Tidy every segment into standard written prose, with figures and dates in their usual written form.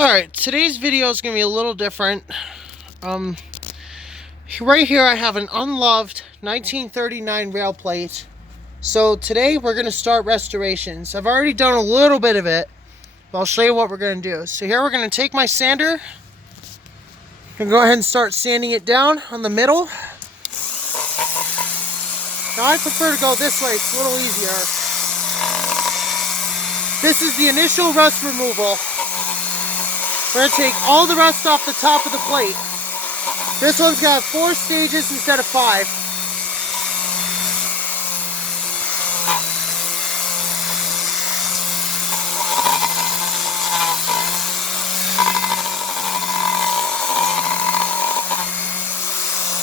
Alright, today's video is going to be a little different. Right here I have an unloved 1939 rail plate. So today we're going to start restorations. I've already done a little bit of it, but I'll show you what we're going to do. So here we're going to take my sander. I'm going to go ahead and start sanding it down on the middle. Now I prefer to go this way, it's a little easier. This is the initial rust removal. We're going to take all the rust off the top of the plate. This one's got 4 stages instead of 5.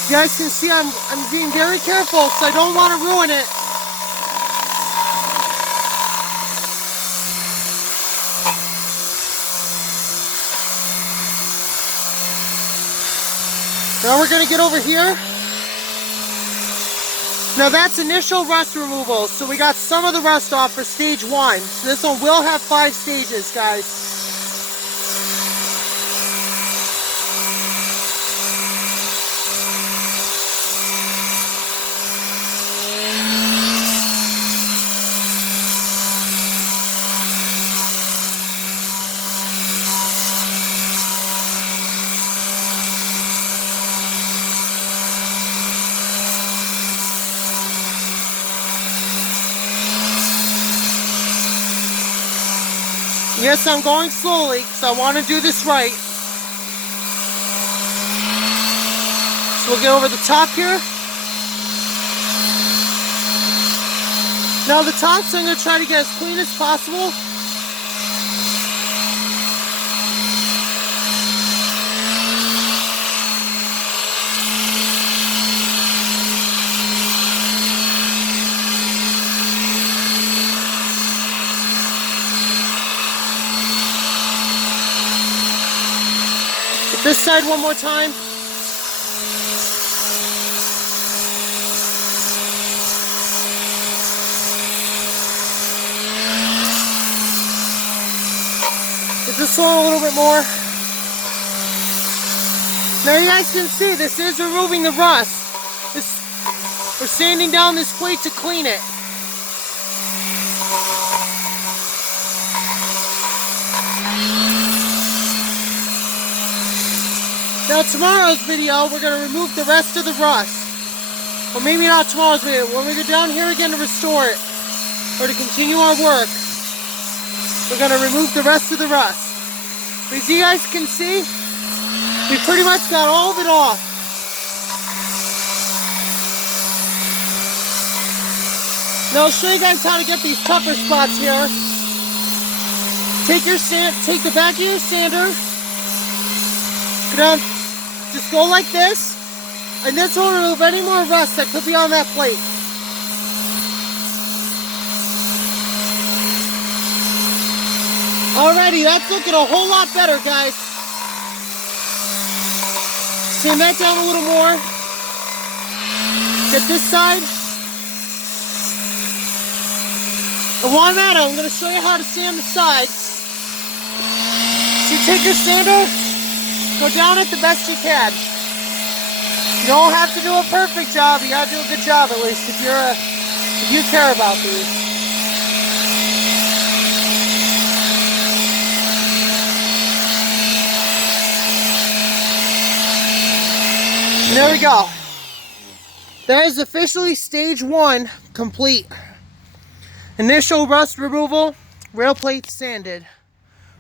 You guys can see I'm being very careful because I don't want to ruin it. Now we're going to get over here. Now that's initial rust removal. So we got some of the rust off for stage 1. So this one will have 5 stages, guys. Yes, I'm going slowly because I want to do this right. So we'll get over the top here. Now the tops I'm going to try to get as clean as possible. This side one more time. Get this one a little bit more. Now you guys can see this is removing the rust. We're sanding down this plate to clean it. Now tomorrow's video, we're going to remove the rest of the rust. Or maybe not tomorrow's video, when we go down here again to restore it, or to continue our work, we're going to remove the rest of the rust. But as you guys can see, we pretty much got all of it off. Now I'll show you guys how to get these tougher spots here. Take the back of your sander, go down. Just go like this, and this will remove any more rust that could be on that plate. Alrighty, that's looking a whole lot better, guys. Sand that down a little more. Get this side. And while I'm at it, I'm going to show you how to sand the sides. So you take your sander, go down it the best you can. You don't have to do a perfect job. You gotta do a good job at least if you care about these. And there we go. That is officially stage 1 complete. Initial rust removal, rail plate sanded,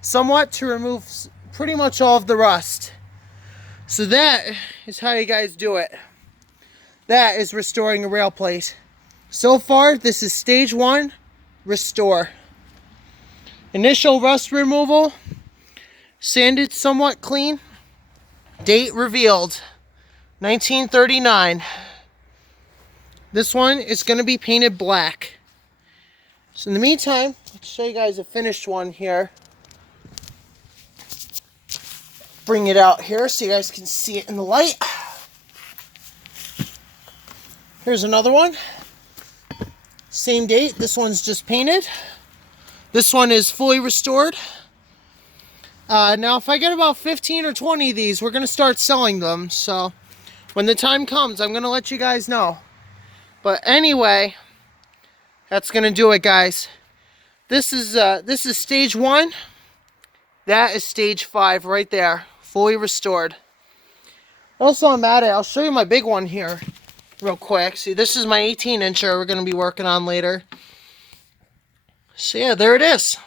somewhat to remove pretty much all of the rust. So that is how you guys do it. That is restoring a rail plate. So far, this is stage 1, restore. Initial rust removal, sanded somewhat clean, date revealed, 1939. This one is going to be painted black. So in the meantime, let's show you guys a finished one here. Bring it out here so you guys can see it in the light. Here's another one. Same date. This one's just painted. This one is fully restored. Now, if I get about 15 or 20 of these, we're going to start selling them. So when the time comes, I'm going to let you guys know. But anyway, that's going to do it, guys. This is stage 1. That is stage 5 right there, fully restored. Also, I'm at it. I'll show you my big one here real quick. See, this is my 18-incher we're going to be working on later. So yeah, there it is.